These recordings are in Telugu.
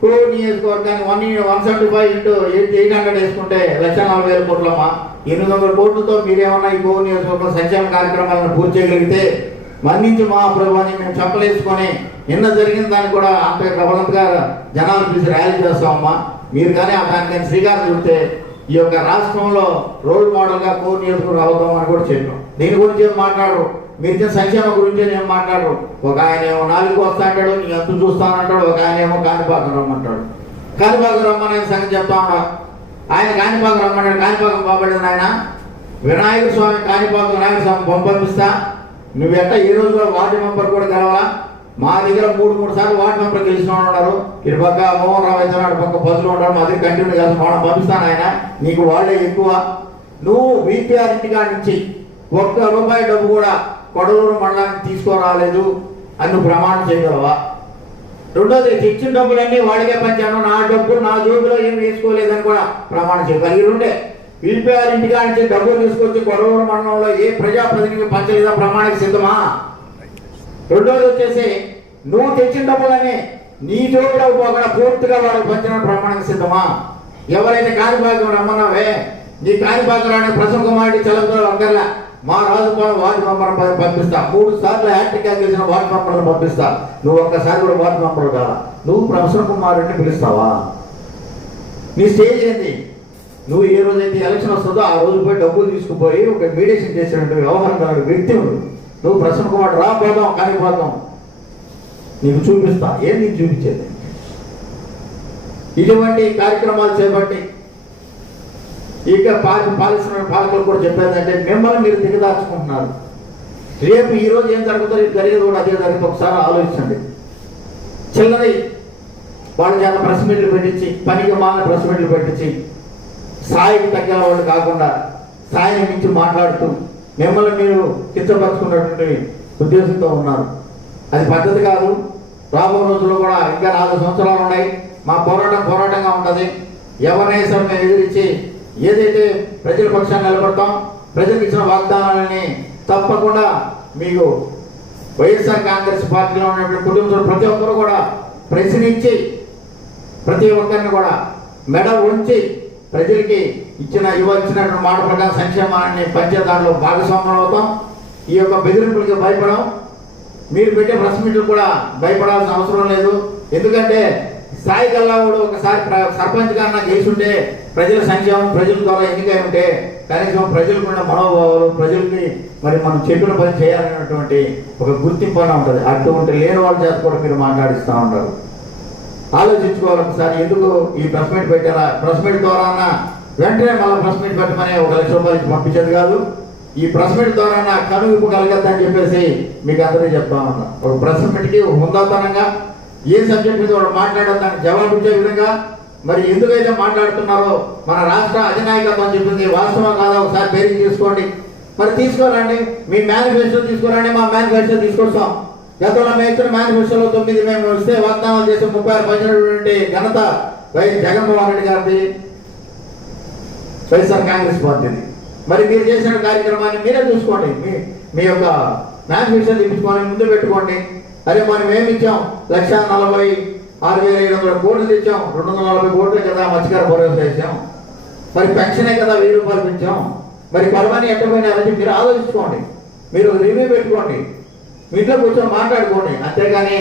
కో నియోజకవర్గానికి one one seventy five into eight eight hundred వేసుకుంటే లక్ష నలభై వేల కోట్లమ్మా. ఎనిమిది వందల కోట్లతో మీరేమన్నా ఈ కో నియోజకవర్గం సంక్షేమ కార్యక్రమాలను పూర్తి చేయగలిగితే మన్నించి మా అని మేము చెప్పలేసుకొని నిన్న జరిగిన దాన్ని కూడా అంత ప్రబలంగా జనాలు పిలిచి ర్యాలీ చేస్తామమ్మా. మీరు కానీ ఆ దానికి శ్రీకారం చుడితే ఈ యొక్క రాష్ట్రంలో రోల్ మోడల్గా గా కో నియోజకవర్గం అని కూడా చెప్పాం. దీని గురించి ఏం మాట్లాడరు? మీరు ఇచ్చిన సంక్షేమ గురించి నేను మాట్లాడరు ఒక ఆయన ఏమో నాలుగు వస్తా అంటాడు నీ అంతు చూస్తానంటాడు ఒక ఆయన ఏమో కాణిపాకం రమ్మంటాడు. కాణిపాకం రమ్మని సంగతి చెప్తా ఉన్నాడు ఆయన కాణిపాకం రమ్మన్నాడు కాణిపాకం పంపబడింది ఆయన వినాయక స్వామి కాణిపాకం వినాయక స్వామి పంపిస్తా. నువ్వు ఎట్ట ఈ రోజు కూడా వార్డు మెంబర్ కూడా గెలవాలా? మా దగ్గర మూడు మూడు సార్లు వార్డు మెంబర్ గెలిచిన ఉన్నారు. ఇటు పక్క మోహన్ రావు అయితే ఉన్నాడు పక్క బస్సులో ఉంటాడు. మా దగ్గర కంటిన్యూ చేస్తాను మనం పంపిస్తాను ఆయన నీకు వాళ్ళే ఎక్కువ. నువ్వు వీపీఆర్ ఇంటికాడ నుంచి ఒక్క రూపాయి డబ్బు కూడా కొడలూరు మండలానికి తీసుకురాలేదు అని ప్రమాణం చేయగలవా? రెండోది తెచ్చిన డబ్బులన్నీ వాడికే పంచాను నా డబ్బులు నా జోబులో ఏం వేసుకోలేదని కూడా ప్రమాణం చేయగలిగి ఉండే వీపీఆర్ ఇంటికాడ నుంచి డబ్బులు తీసుకొచ్చి కొడవూరు మండలంలో ఏ ప్రజాప్రతినిధి పంచలేదా? ప్రమాణానికి సిద్ధమా? రెండోది వచ్చేసి నువ్వు తెచ్చిన డబ్బులని నీ జోబులో పోకుండా పూర్తిగా వాళ్ళకి పంచిన ప్రమాణిక సిద్ధమా? ఎవరైతే కాణిపాకం రమ్మన్నావే నీ కాణిపాకం రాని ప్రసన్న కుమారుడి చలంతో అందరిలా మా రాజుపాలెం వార్డు మెంబర్ పంపిస్తా. మూడు సార్లు హ్యాట్రిక్ చేసిన వార్డు మెంబర్లు పంపిస్తా. నువ్వు ఒక్కసారి కూడా వార్డు మెంబర్ కా నువ్వు ప్రసన్న కుమారుడిని పిలుస్తావా? నీ స్టేజ్ ఏంది? నువ్వు ఏ రోజైతే ఎలక్షన్ వస్తుందో ఆ రోజు పోయి డబ్బులు తీసుకుపోయి ఒక మీడియేషన్ చేసినటువంటి వ్యవహారం కాదు వ్యక్తి నువ్వు. నువ్వు ప్రసన్న కుమార్ రా పోదాం కానీ పోదాం. నీకు చూపిస్తా. ఏం నీకు చూపించేది? ఇటువంటి కార్యక్రమాలు చేపట్టి ఇక పాలి పాలిస్తున్న పాలకులు కూడా చెప్పేదంటే మిమ్మల్ని మీరు దిగదార్చుకుంటున్నారు. రేపు ఈరోజు ఏం జరుగుతుందో రేపు జరిగేది కూడా అదే జరుగుతుంది ఒకసారి ఆలోచించండి. చిల్లరి వాళ్ళ చేత ప్రెస్ మీట్లు పెట్టించి పనికి మాన ప్రెస్ మీట్లు పెట్టించి స్థాయికి తగ్గిన వాళ్ళు కాకుండా స్థాయిని మించి మాట్లాడుతూ మిమ్మల్ని మీరు కిచ్చపరుచుకున్నటువంటి ఉద్దేశంతో ఉన్నారు. అది పద్ధతి కాదు. రాబో రోజుల్లో కూడా ఇంకా నాలుగు సంవత్సరాలు ఉన్నాయి. మా పోరాటం పోరాటంగా ఉంటుంది. ఎవరినైనా సరే మేము ఎదిరించి ఏదైతే ప్రజల పక్షాన్ని నిలబడతాం ప్రజలకు ఇచ్చిన వాగ్దానాలని తప్పకుండా మీకు వైఎస్ఆర్ కాంగ్రెస్ పార్టీలో ఉన్నటువంటి కుటుంబం ప్రతి ఒక్కరు కూడా ప్రశ్నించి ప్రతి ఒక్కరిని కూడా మెడ ఉంచి ప్రజలకి ఇచ్చిన ఇవ్వచ్చినటువంటి మాట ప్రకారం సంక్షేమాన్ని పంచే దాంట్లో భాగస్వామ్యం అవుతాం. ఈ యొక్క బెదిరింపులకి భయపడం మీరు పెట్టే ప్రెస్ మీట్లు కూడా భయపడాల్సిన అవసరం లేదు. ఎందుకంటే సాయి గల్లావుడు ఒకసారి ప్ర- సర్పంచ్ గారిన ఉంటే ప్రజల సంక్షేమం ప్రజల ద్వారా ఎన్నికై ఉంటే కనీసం ప్రజలకు ఉన్న మనోభావాలు ప్రజలకి మరి మనం చెప్పిన పని చేయాలనేటువంటి ఒక గుర్తింపు అన్న ఉంటుంది. అటువంటి లేని వాళ్ళ చేత కూడా మీరు మాట్లాడిస్తూ ఉంటారు ఆలోచించుకోవాలి ఒకసారి ఎందుకు ఈ ప్రెస్ మీట్ పెట్టారా? ప్రెస్ మీట్ ద్వారా వెంటనే మళ్ళీ ప్రెస్ మీట్ పెట్టమని ఒక లక్ష రూపాయలు పంపించేది కాదు. ఈ ప్రెస్ మీట్ ద్వారా కనువిప్పు కలగద్దని చెప్పేసి మీకు అందరూ చెప్తా ఉన్నా. ఒక ప్రెస్ మీట్కి హుందాతనంగా ఏ సబ్జెక్ట్ మీద వాళ్ళు మాట్లాడారు దానికి జవాబిచ్చే విధంగా మరి ఎందుకైతే మాట్లాడుతున్నారో మన రాష్ట్ర అధినాయకత్వం చెప్పింది వాస్తవం కాదా? ఒకసారి బేరింగ్ తీసుకోండి. మరి తీసుకోరండి. మీ మేనిఫెస్టో తీసుకురండి. మా మేనిఫెస్టో తీసుకొస్తాం. గతంలో మేము ఇచ్చిన మేనిఫెస్టోలో తొమ్మిది మేము వస్తే వాగ్దానాలు చేసి ముప్పై ఆరు పంచినటువంటి ఘనత వైఎస్ జగన్మోహన్ రెడ్డి గారిది వైఎస్ఆర్ కాంగ్రెస్ పార్టీది. మరి మీరు చేసిన కార్యక్రమాన్ని మీరే చూసుకోండి. మీ మీ యొక్క మేనిఫెస్టో తీపించుకొని ముందు పెట్టుకోండి. అరే మనం ఏమి ఇచ్చాం లక్ష నలభై ఆరు వేల ఏడు వందల కోట్లు తెచ్చాం. రెండు వందల నలభై కోట్లే కదా మత్స్యకార భరోసా ఇచ్చాం మరి పెన్షనే కదా వెయ్యి రూపాయలు పెంచాం. మరి పరమాన్ని ఎట్టపోయినారని మీరు ఆలోచించుకోండి. మీరు రివ్యూ పెట్టుకోండి. మీ ఇంట్లో కూర్చొని మాట్లాడుకోండి. అంతేగాని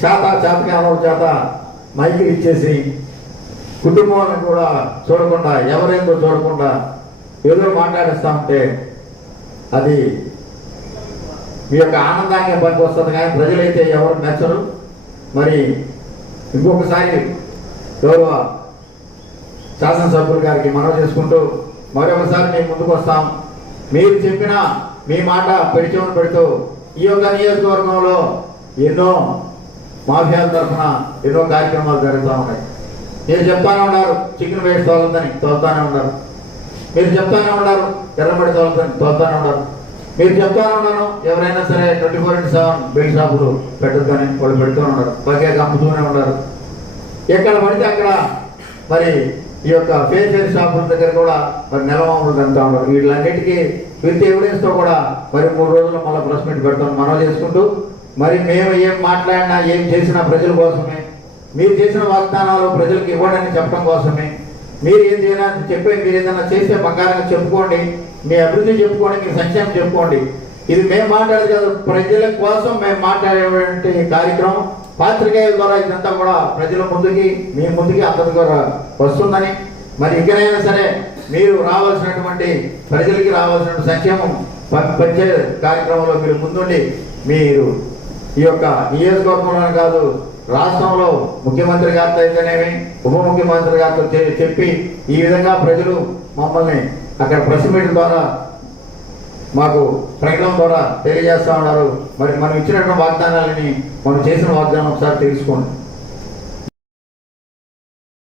చేత చేతకాలం చేత మైకి ఇచ్చేసి కుటుంబాన్ని కూడా చూడకుండా ఎవరేందో చూడకుండా ఏదో మాట్లాడిస్తా ఉంటే అది మీ యొక్క ఆనందానికి పనికి వస్తుంది కానీ ప్రజలైతే ఎవరు మెచ్చరు మరి ఇంకొకసారి గౌరవ శాసనసభ్యులు గారికి మనవి చేసుకుంటూ మరొకసారి మేము ముందుకు వస్తాం. మీరు చెప్పిన మీ మాట పెడిచోని పెడుతూ ఈ యొక్క నియోజకవర్గంలో ఎన్నో మాఫియాల తరఫున ఎన్నో కార్యక్రమాలు జరుగుతూ ఉన్నాయి. మీరు చెప్తానే ఉన్నారు చికెన్ వేస్ట్ తోలుతుందని తోలుతానే ఉన్నారు. మీరు చెప్తానే ఉన్నారు ఎర్రబడి తోలుతుంది తోలుతానే ఉన్నారు. మీరు చెప్తానే ఉన్నాను ఎవరైనా సరే twenty four into seven belt షాపులు పెట్టద్దని వాళ్ళు పెడుతూనే ఉన్నారు. బగ్గాకి అమ్ముతూనే ఉన్నారు. ఎక్కడ పడితే అక్కడ మరి ఈ యొక్క ఫేర్ ఫేర్ షాపుల దగ్గర కూడా మరి నెలమామూలు కలుగుతా ఉన్నారు. వీటిలన్నిటికీ విత్ ఎవిడెన్స్తో కూడా మరి మూడు రోజులు మళ్ళీ ప్రెస్ మీట్ పెడతాం. మనం చేసుకుంటూ మరి మేము ఏం మాట్లాడినా ఏం చేసినా ప్రజల కోసమే. మీరు చేసిన వాగ్దానాలు ప్రజలకు ఇవ్వడని చెప్పడం కోసమే. మీరు ఏం చేయాలని చెప్పే మీరు ఏదైనా చేస్తే బంగారంగా చెప్పుకోండి. మీ అభివృద్ధి చెప్పుకోండి మీ సంక్షేమం చెప్పుకోండి. ఇది మేము మాట్లాడేది కాదు ప్రజల కోసం మేము మాట్లాడేటువంటి కార్యక్రమం. పాత్రికేయుల ద్వారా ఇదంతా కూడా ప్రజల ముందుకి మీ ముందుకి అందరి ద్వారా వస్తుందని. మరి ఇకనైనా సరే మీరు రావాల్సినటువంటి ప్రజలకి రావాల్సిన సంక్షేమం ప- పంచే కార్యక్రమంలో మీరు ముందుండి మీరు ఈ యొక్క నియోజకవర్గంలో కాదు రాష్ట్రంలో ముఖ్యమంత్రి గారితో అయితేనేమి ఉప ముఖ్యమంత్రి గారితో చెప్పి ఈ విధంగా ప్రజలు మమ్మల్ని అక్కడ ప్రెస్ మీట్ ద్వారా మాకు ప్రకటన ద్వారా తెలియజేస్తా ఉన్నారు. మరి మనం ఇచ్చినటువంటి వాగ్దానాలని మనం చేసిన వాగ్దానం ఒకసారి తెలుసుకోండి.